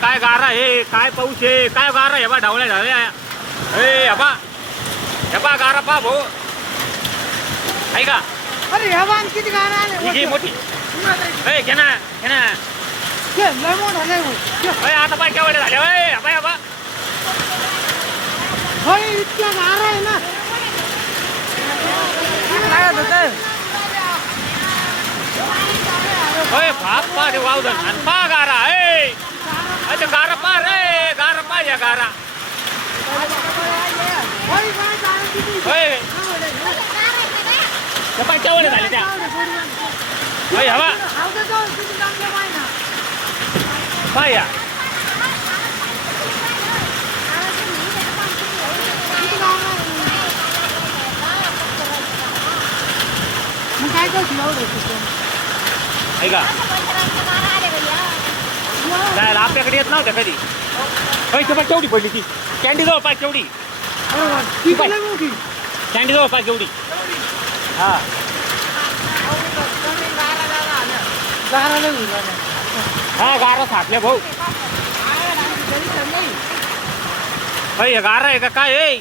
काय गारा हे काय पाऊस आहे काय गारा हे बा ढवळ्या झाल्या हे बा गारा पा भाऊ आहे का? अरे ह्या बाण किती गाणं आले ही मोठी ए घे ना लय मोठं लय मोठं आता पाय केवढे झाले हबा होय इतक्या गारा आहे ना होय बाप पा रे वावदन आणि पा गारा अच्छा गारा पा रे गारा पा या गारा होय पाय केवढे झाले त्या होय हवा पाय या काय करतो ऐका जायला आपल्याकडे येत नव्हत्या कधी पैसे पण केवढी पडली ती कॅन्डी जवळ पाय केवढी कॅन्डी जवळ पाय केवढी हा हा गारा साठल्या भाऊ गारा आहे का काय आहे